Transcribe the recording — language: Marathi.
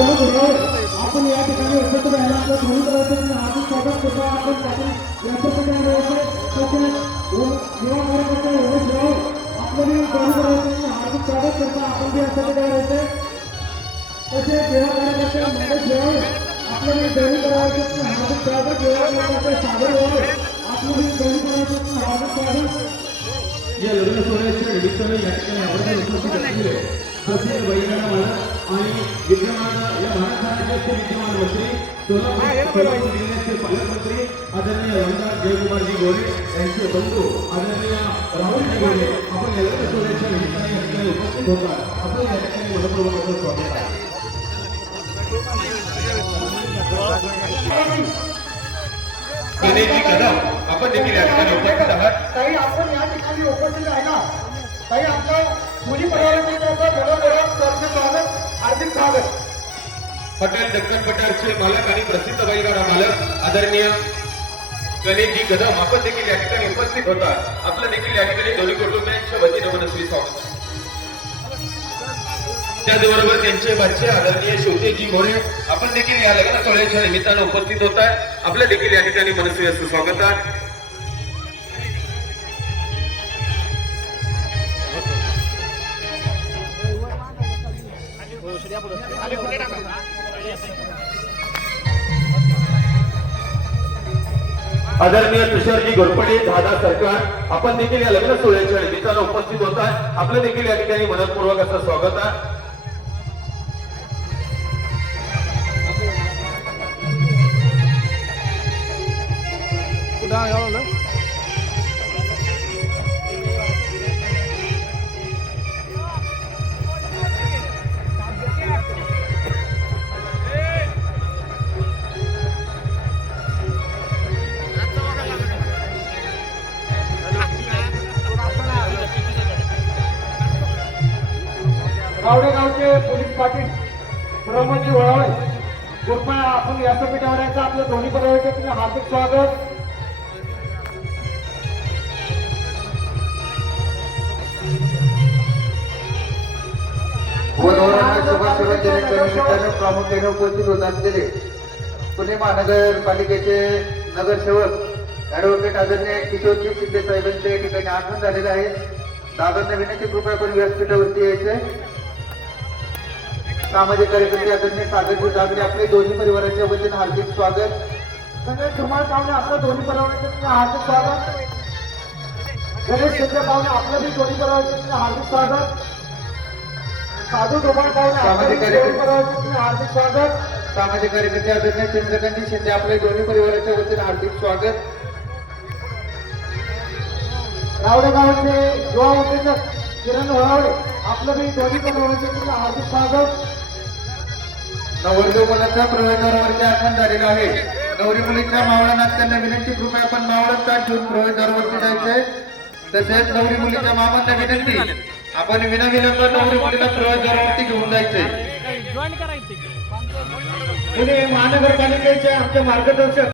प्रमुख घोडावळ आपण या ठिकाणी उपस्थित राहिला आपलं ध्वनी प्रवर्तन हार्दिक स्वागत करतो आपण पाटील व्यासपीठावर यायचे तसेच युवा कार्यकर्ते रमेश राव आपलं मी ध्वनी हार्दिक स्वागत करतो आपण बी व्यासपीठावर यायचे तसेच युवा कार्यकर्ते मंगेश राव आपलं मी ध्वनी हार्दिक स्वागत युवा कार्यकर्ते सागर राव आपलं मी ध्वनी हार्दिक स्वागत या लग्न सोहळ्याच्या निमित्ताने या ठिकाणी आवर्जून उपस्थित असलेले सचिन वैगणा मला आणि विद्यमान या महाराष्ट्राचे विद्यमान मंत्री सोलापूर सोलापूर जिल्ह्याचे पालकमंत्री आदरणीय आमदार जयकुमारजी गोरे यांचे बंधू आदरणीय राहुलजी गोरे आपण लग्न सोहळ्याच्या निमित्ताने या ठिकाणी उपस्थित होता आपण या ठिकाणी मनपूर्वक स्वागत आहे कदम आपण देखील या ठिकाणी उपस्थित आहात। ताई आपण या ठिकाणी उपस्थित आहे मुली परिवाराचे हार्दिक स्वागत. हॉटेल दक्कन पठारचे मालक आणि प्रसिद्ध बैलगाडा मालक आदरणीय गणेशजी कदम आपण देखील या ठिकाणी उपस्थित होता. आपलं देखील या ठिकाणी दोन्ही कुटुंबियांच्या वतीने मनस्वी स्वागत. त्याचबरोबर त्यांचे बच्चे आदरणीय श्रोतेजी मोरे आपण देखील या लग्न सोहळ्याच्या निमित्तानं उपस्थित होत आहे. आपलं देखील या ठिकाणी मनस्वी असं स्वागत आहे. आदरणीय तुषारजी घोरपडे दादा सरकार आपण देखील या लग्न सोहळ्याच्या निमित्तानं उपस्थित होत आहे आपलं देखील या ठिकाणी मनपूर्वक असं स्वागत आहे. गावडेगावचे पोलीस पाटील ब्रह्मजी वळवळे कृपया आपण व्यासपीठावर यायचं आपलं दोन्ही परिवाराचे हार्दिक स्वागत. निमित्तानं प्रामुख्याने उपस्थित होत असलेले पुणे महानगरपालिकेचे नगरसेवक ऍडव्होकेट आदरणीय किशोरजी शिंदे साहेबांच्या ठिकाणी आठवण झालेलं आहे. दादांना विनंती कृपया करून व्यासपीठावरती यायचंय. सामाजिक कार्यकर्ते आदरणीय सागरजी जागरे आपले दोन्ही परिवाराच्या वतीने हार्दिक स्वागत. सगळे धुमाळ पाहुणे आपलं दोन्ही परिवाराचे हार्दिक स्वागत. गणेश शिंदे पाहुणे आपलं बी दोन्ही परिवाराचे हार्दिक स्वागत. साधू धुमाळ पाहुणे दोन्ही परिवाराचे हार्दिक स्वागत. सामाजिक कार्यकर्ते आदरणीय चंद्रकांती शिंदे आपले दोन्ही परिवाराच्या वतीने हार्दिक स्वागत. गावडे गावाचे युवा उद्योजक किरण वळवळे आपलं बी दोन्ही परिवाराचे हार्दिक स्वागत. नवरदेव मुलाच्या प्रवेशद्वारावरती आगमन झालेलं आहे. नवरी मुलीच्या मावळा नात्यांना विनंती कृपया आपण मावळत ताट घेऊन प्रवेशद्वारावरती जायचंय. तसेच नवरी मुलीच्या मामांना विनंती आपण विनाविलंब नवरी मुलीला प्रवेशद्वारावरती घेऊन जायचंय. पुणे महानगरपालिकेचे आमचे मार्गदर्शक